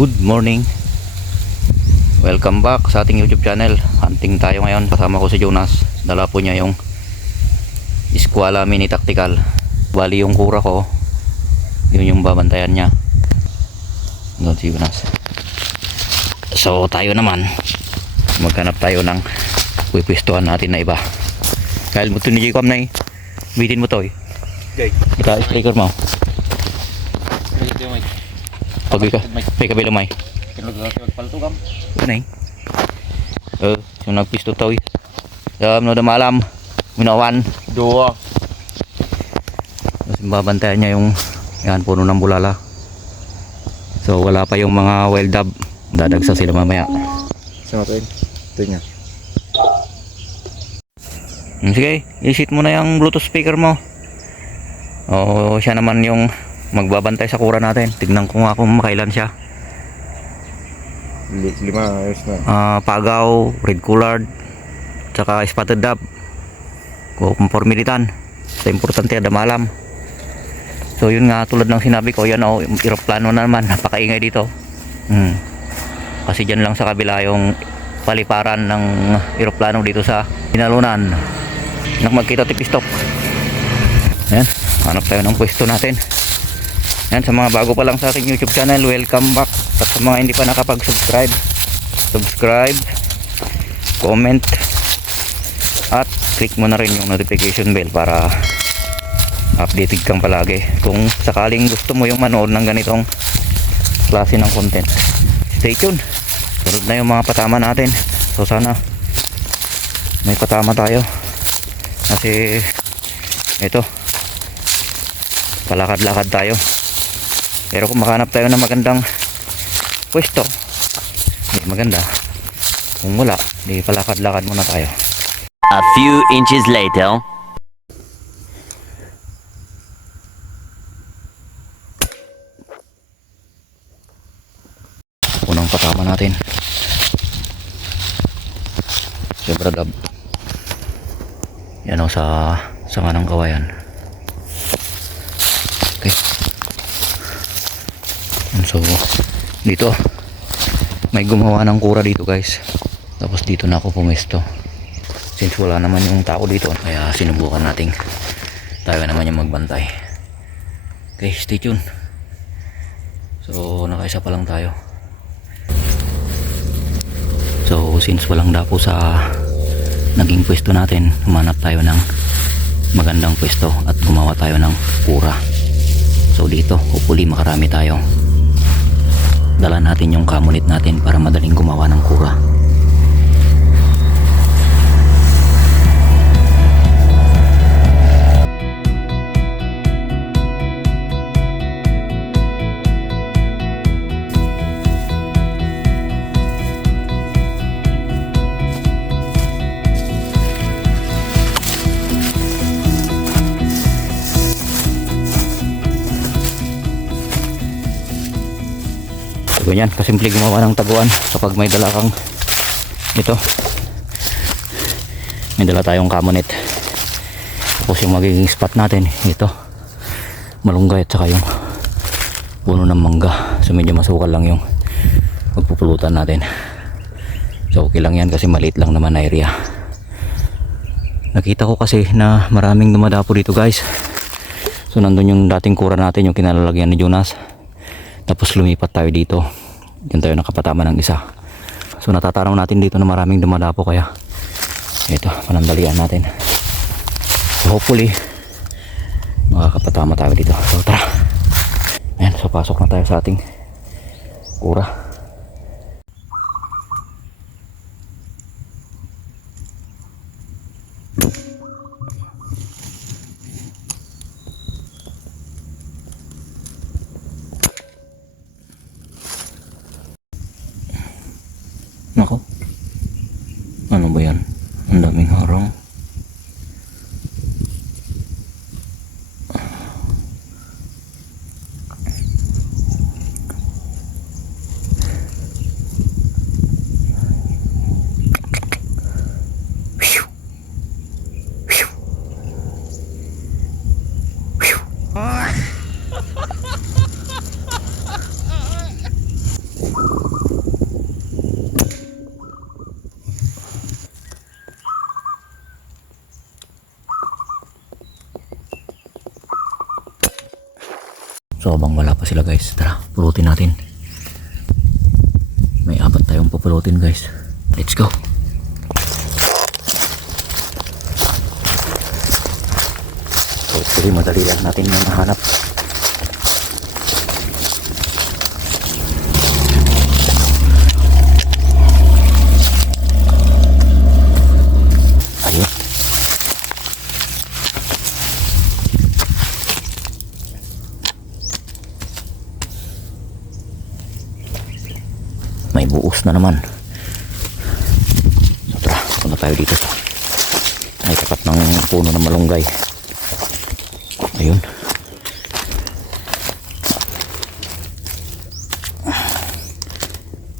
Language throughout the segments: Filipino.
Good morning. Welcome back sa ating YouTube channel. Hunting tayo ngayon. Kasama ko si Jonas. Dala po niya yung Escuela Mini Tactical. Bali yung kura ko, yun yung babantayan niya. Doon si Jonas. So tayo naman, maghanap tayo ng pipwestuhan natin na iba. Kyle mo ito ni Jacob na bitin mo to eh. Ika striker mo. Pag ka, may kabila may. Ano eh? Yung nagpisto to eh. No na malam. Minawan. Dua. Tapos babantayan niya yung yan, puno ng bulala. So wala pa yung mga wild dove. Dadagsa sila mamaya. Sama to yun. Ito niya. Sige, isit mo na yung Bluetooth speaker mo. O siya naman yung magbabantay sa kura natin. Tignan ko nga kung makailan siya. Lima, ayos na. Pagaw, red collared, tsaka spotted dove. Kung formilitan. Sa importante ada malam. So yun nga, tulad ng sinabi ko, yan o, aeroplano na naman. Napakaingay dito. Kasi dyan lang sa kabila yung paliparan ng aeroplano dito sa Pinalunan. Magkita tipistok. Ayan, hanap tayo ng pwesto natin. Yan, sa mga bago pa lang sa aking YouTube channel, welcome back. At sa mga hindi pa nakapag-subscribe, subscribe, comment, at click mo na rin yung notification bell para updated kang palagi. Kung sakaling gusto mo yung manood ng ganitong klase ng content, stay tuned. Sunod na yung mga patama natin. So sana may patama tayo. Kasi ito, palakad-lakad tayo. Pero kung makahanap tayo ng magandang pwesto, maganda. Kung wala, di palakad-lakad muna tayo. A few inches later. Unang patama natin. Siyempre dab. Yan o sa sanga ng kawayan. Okay. So dito may gumawa ng kura dito guys. Tapos dito na ako pumesto. Since wala naman yung tao dito, kaya sinubukan nating tayo naman yung magbantay. Okay, stay tuned. So nakaisa pa lang tayo. So since walang dapo sa naging pwesto natin, humanap tayo ng magandang pwesto at gumawa tayo ng kura. So dito hopefully makarami tayo. Dala natin yung kamunit natin para madaling gumawa ng kura. Ganyan, kasimple gumawa ng taguan kapag may dala kang ito, may dala tayong kamonit. Tapos yung magiging spot natin ito, malunggay at saka yung puno ng mangga. So medyo masukal lang yung magpupulutan natin. So okay lang yan kasi maliit lang naman na area. Nakita ko kasi na maraming dumadapo dito guys. So nandun yung dating kura natin, yung kinalalagyan ni Jonas. Tapos lumipat tayo dito. Yan tayo nakapatama ng isa. So natatanaw natin dito na maraming dumadapo, kaya ito, panandalian natin. So hopefully makakapatama tayo dito. So tara. Ayan, so pasok na tayo sa ating kura. Nako, ano ba yan? Ang daming harang. So habang wala pa sila guys, tara pulutin natin. May 4 tayong pupulutin guys. Let's go. So actually madali lang natin yung nahanap. Ayun. May buos na naman. So tara, punta tayo dito sa ay tapat ng puno ng malunggay. Ayun.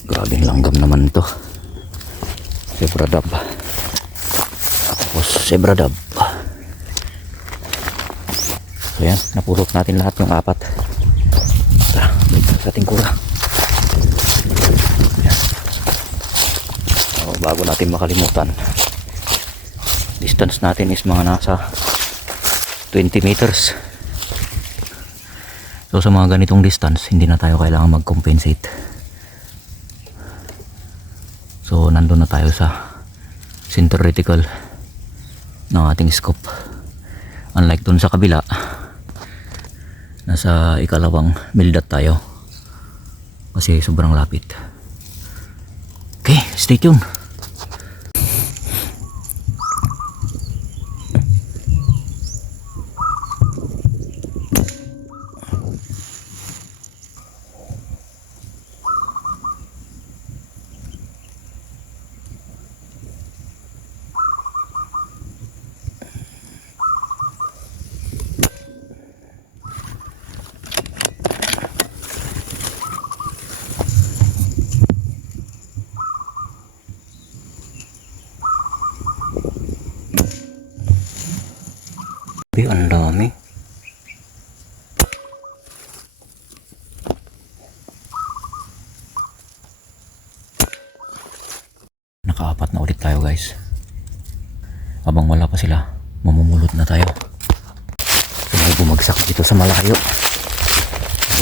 Grabing langgam naman to. Zebra dab. Tapos zebra dab. So yan, napulot natin lahat yung 4. Tara, balik sa ating kura. So, bago natin makalimutan, distance natin is mga nasa 20 meters. So sa mga ganitong distance, hindi na tayo kailangan mag-compensate. So nandun na tayo sa center reticle ng ating scope. Unlike dun sa kabila, nasa ikalawang mildat tayo kasi sobrang lapit. Okay, stay tuned. Ang dami. Naka-4 na ulit tayo guys. Habang wala pa sila, mamumulot na tayo. So, may bumagsak dito sa malayo.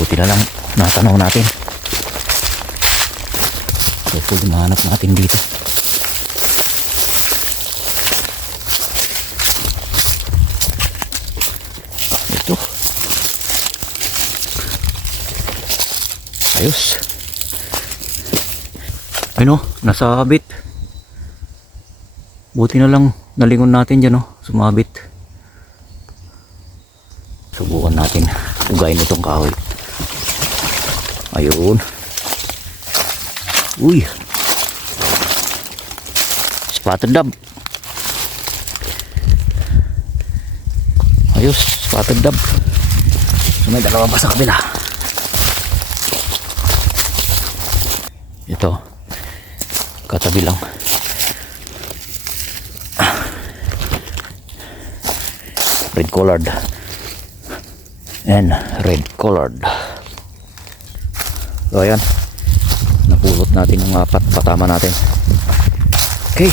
Buti na lang natanaw natin. So full mahanap natin dito. Ayos. Ayun o, nasabit. Buti na lang nalingon natin dyan o, sumabit. Subukan natin ugayin itong kahoy. Ayun. Uy. Spotted dab. Ayos, spotted dab. So may 2 pa sa kabila. Ito katabi lang. Red collared and red collared. So ayan, napulot natin yung 4 patama natin. Okay,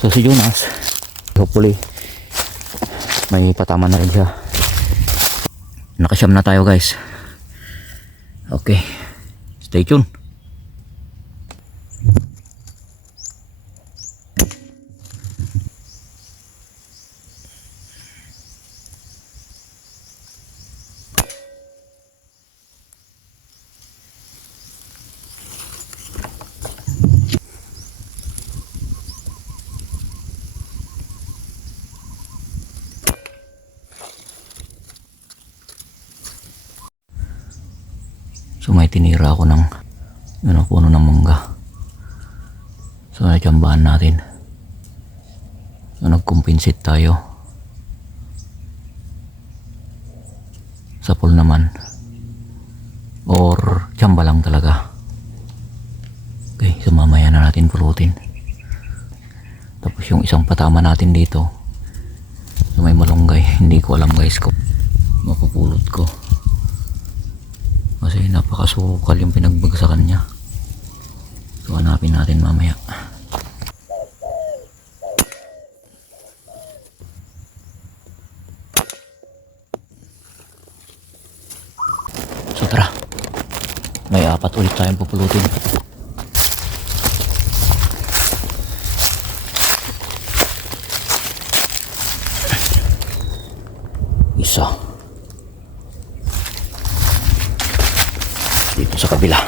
so si Jonas hopefully may patama na rin siya. Nakasyam na tayo guys. Okay, stay tuned. So may tinira ako ng puno ng mangga. So natsambahan natin. So nag-compensate tayo. Sapol naman. Or tsamba lang talaga. Okay, so mamaya na natin pulutin. Tapos yung isang patama natin dito, so may malunggay. Hindi ko alam guys kung mapupulot ko. Kasi napakasukal yung pinagbagsakan niya. So hanapin natin mamaya. May 4 ulit tayong pupulutin. Isa. Dito sa kabila.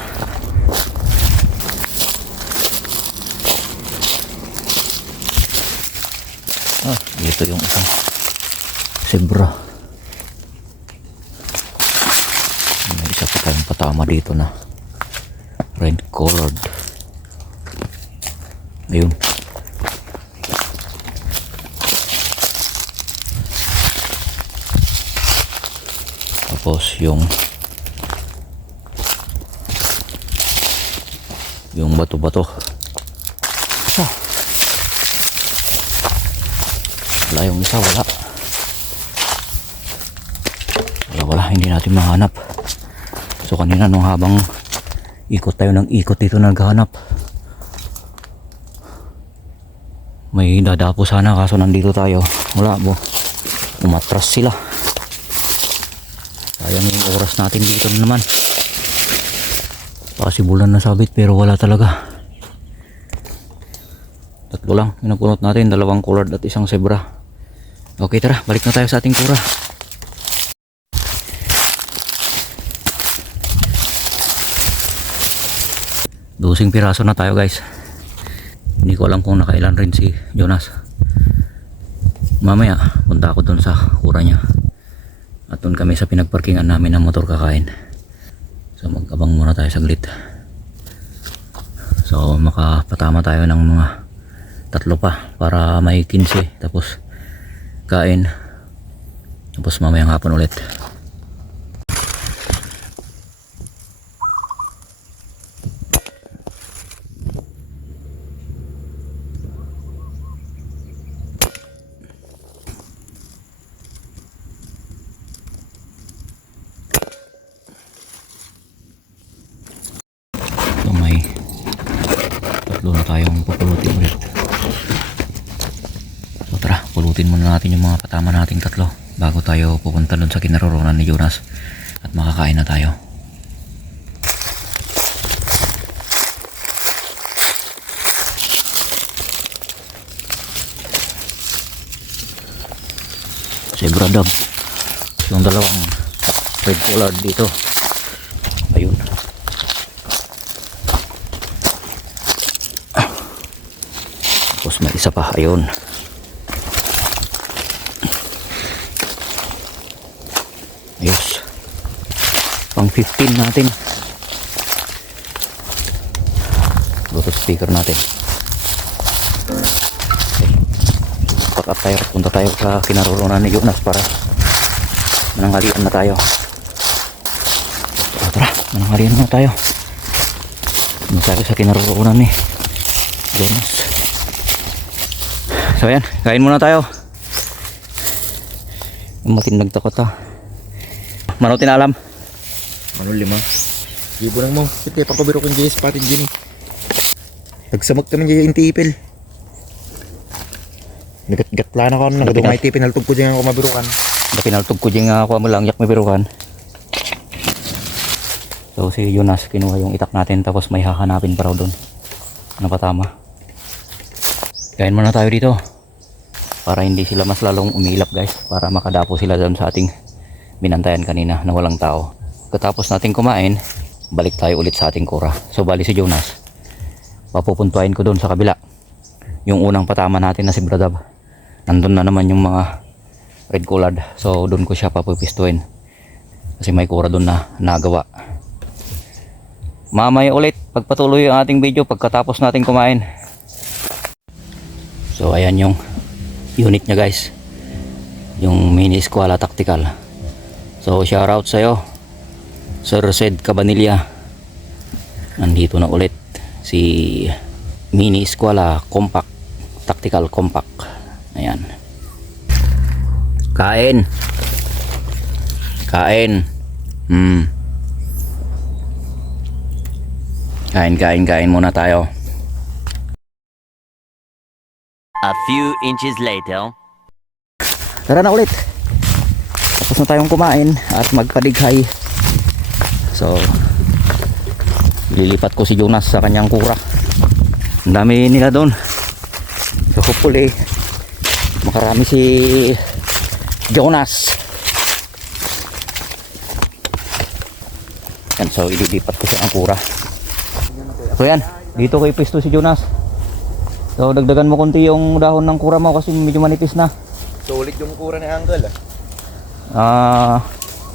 Dito yung isang zebra. May isa pa tayong patama dito na red colored. Ayun. Tapos yung bato-bato. Wala yung isa, wala, hindi natin mahanap. So kanina nung habang ikot tayo ng ikot dito naghanap, may dadapo sana kaso nandito tayo, wala po, umatras sila. Sayang yung oras natin dito naman. Pasibulan na sabit pero wala talaga. Tatlo lang pinapunot natin, 2 collared at 1 zebra. Okay, tara, balik na tayo sa ating kura. Dosing piraso na tayo guys. Hindi ko alam kung nakailan rin si Jonas. Mamaya punta ako dun sa kura niya at dun kami sa pinagparkingan namin ng motor kakain. So magkabang muna tayo saglit. So makapatama tayo ng mga 3 pa para may 15, tapos kain, tapos mamayang hapon ulit. So may 3 na tayong pupulutin ulit. So tara, pulutin muna natin yung mga patama nating 3 bago tayo pupunta dun sa kinaroroonan ni Jonas at makakain na tayo. Zebra dog, yung 2 red collared dito. Ayun. Tapos may isa pa, ayun. Ayos. Pang 15 natin. Bluetooth speaker natin. Okay. Pack up tayo. Punta tayo sa kinaroroonan ni Jonas para mananghalian na tayo. So, tara, mananghalian na tayo. Punta tayo sa kinaroroonan ni Jonas. So ayan, kain muna tayo. Matinag takot ha. Mano tinalam? Mano 5. Gibo nang mo. Kaya pakabiro kong jay spotted dyan eh. Nagsamag kami dyan yung tipil. Nagat-gatla na ko. Nagadungay tipil. Naltog ko dyan ako mabirukan. Pinaltog ko dyan ako mo lang yak may birukan. So si Jonas kinuha yung itak natin, tapos may hahanapin pa raw doon. Ano pa tama? Kain muna tayo dito para hindi sila mas lalong umilap guys, para makadapo sila doon sa ating binantayan kanina na walang tao. Katapos natin kumain, balik tayo ulit sa ating kura. So bali si Jonas, papupuntuain ko doon sa kabila yung unang patama natin na si Bradab. Nandun na naman yung mga red collared, so doon ko siya papupistuin kasi may kura doon na nagawa. Mamaya ulit pagpatuloy ang ating video pagkatapos natin kumain. So ayan yung unit niya guys, yung Mini Escuela Tactical. So shoutout sa'yo Sir Sed Cabanilla. Nandito na ulit si Mini Escuela Compact Tactical Compact. Ayan. Kain. Kain. Kain muna tayo. A few inches later. Tara na ulit. Tapos na tayong kumain at magpadighay. So Lilipat ko si Jonas sa kanyang kura. Ang dami nila doon. So hopefully makarami si Jonas. Yan, so ililipat ko siya ang kura. So yan, dito kay pwesto si Jonas. So dagdagan mo konti yung dahon ng kura mo kasi medyo manipis na. Solid yung kura ni Uncle.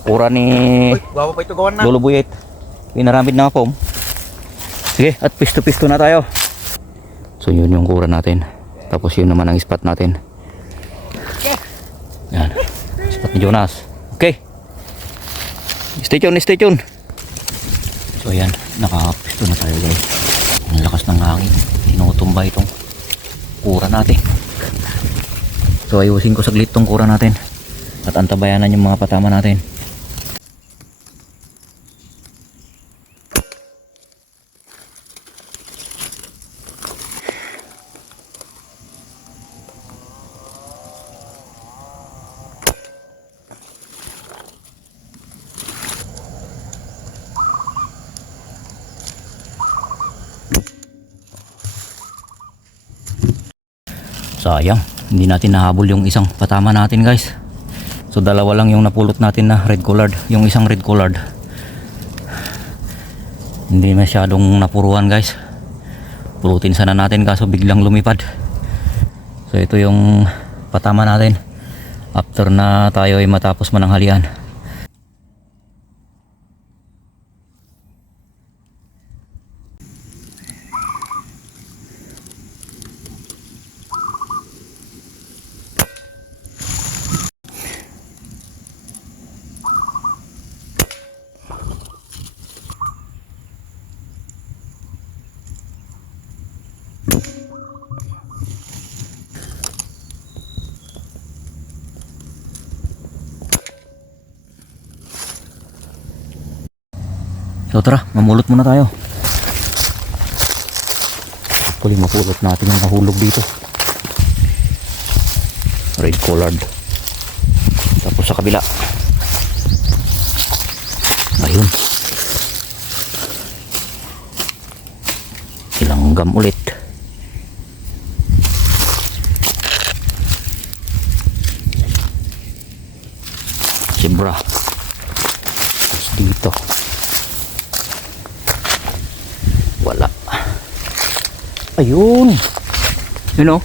Kura ni Uy, gawa pa ito gawan na. Lolo Buyet. Pinaramid na ako. Sige, at pisto-pisto na tayo. So yun yung kura natin. Tapos yun naman ang spot natin. Yan. Spot ni Jonas. Okay. Stay tuned, stay tuned. So yan, nakapisto na tayo guys. Ang lakas ng hangin. Tinutumba itong kura natin. So ayusin ko saglit tong kura natin. At antabayanan yung mga patama natin. Sayang, hindi natin nahabol yung isang patama natin guys. So dalawa lang yung napulot natin na red collared. Yung isang red collared hindi masyadong napuruan guys. Pulutin sana natin kaso biglang lumipad. So ito yung patama natin after na tayo ay matapos mananghalian. So tara, mamulot muna tayo. Hopefully mapulot natin yung nahulog dito. Red collared. Tapos sa kabila. Ayun. Ilanggam ulit. Zebra. Tapos dito. Wala. Ayun. You know.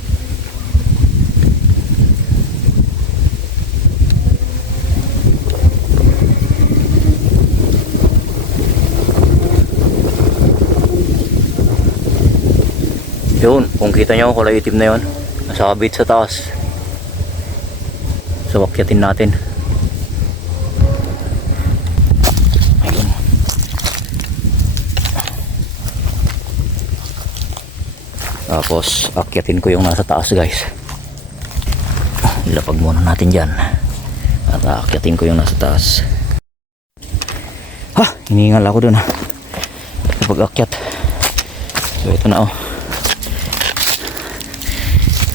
Yun, kung kita nyo kulay itim na yun, nasabit sa taas. So akyatin natin. Ayun. Tapos akyatin ko yung nasa taas guys. Ilapag muna natin dyan. At akyatin ko yung nasa taas. Ha! Hiningal ako dun ha. Kapag akyat. So ito na oh.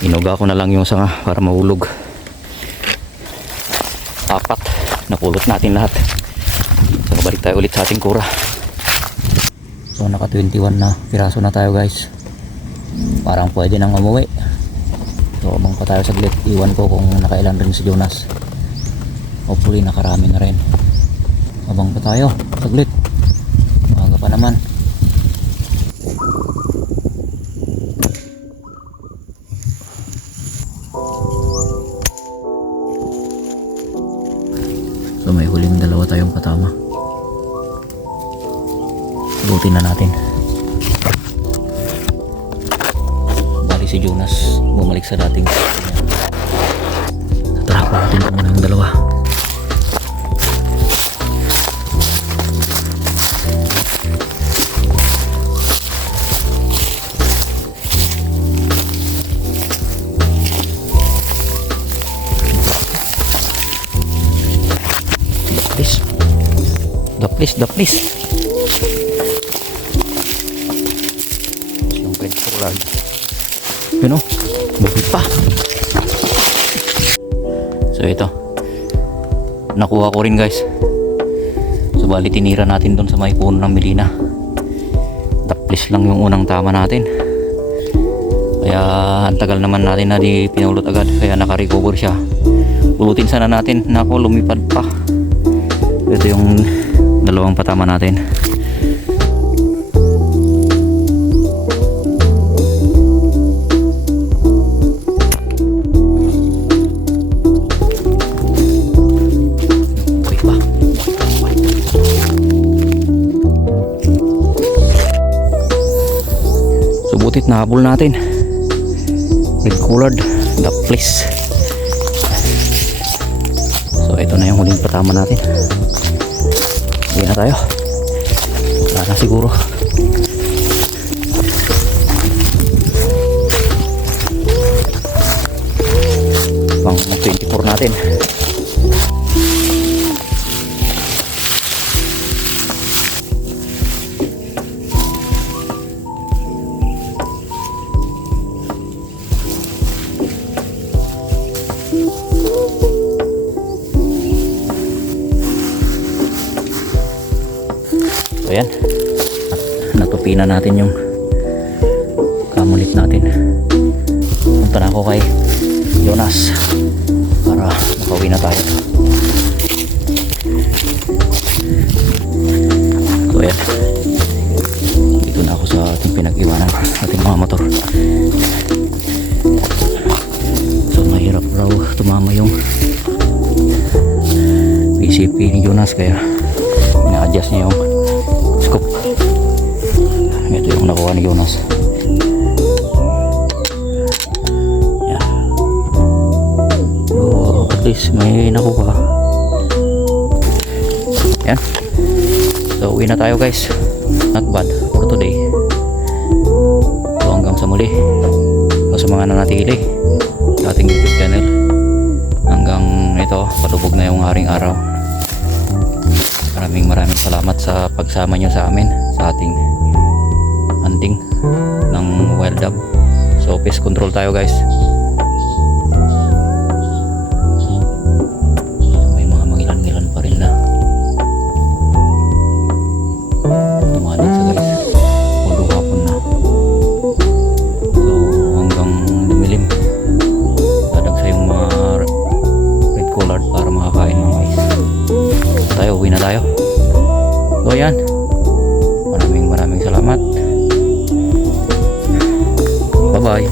Inuga ko na lang yung sanga para mahulog. 4. Napulot natin lahat. So balik tayo ulit sa ating kura. So naka 21 na piraso na tayo guys. Parang pwede nang umuwi. So abang pa tayo saglit. Iwan ko kung nakailan rin si Jonas. Hopefully nakarami na rin. Abang pa tayo saglit. Maaga pa naman. So may huling dalawa tayong patama. Sagutin na natin. Bali si Jonas bumalik sa dating. Tara, pahatin ko muna yung dalawa. Daplis. Yung red collared. Yun o, bukit pa. So ito, nakuha ko rin guys. So bali tinira natin doon sa may puno ng Melina. Taplis lang yung unang tama natin. Kaya ang tagal naman natin na di pinulot agad. Kaya naka-recover siya. Pulutin sana natin. Nako, lumipad pa. Ito yung dalawang patama natin. Uy pa. Subutit na habol natin. Red collared, the place. So ito na yung huling patama natin. Hindi na tayo. Wala na siguro. Pang 24 natin. So yan, natupi na natin yung kamulit natin. Punta na ako kay Jonas para makauwi na tayo. So yan, dito na ako sa ating pinag-iwanan, ating mga motor. So mahirap raw tumama yung PCP ni Jonas, kaya ina-adjust niya yung scoop. Ito yung nakuha ni Jonas. Yan. So at least may nakuha. Yan. So uwi na tayo guys. Not bad for today. So hanggang sa muli. So sa mga nanatili sa ating YouTube channel, hanggang ito palubog na yung haring araw. Maraming salamat sa pagsama nyo sa amin sa ating hunting ng wild dove. So pest control tayo guys. May mga mangilan-ngilan pa rin na tumalit sa guys. Although hapon na. So hanggang dumilim dadag sa yung mga red collared para makakain ng mais. Tayo, uwi na tayo. So yan, maraming salamat. Bye bye.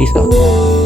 Peace out.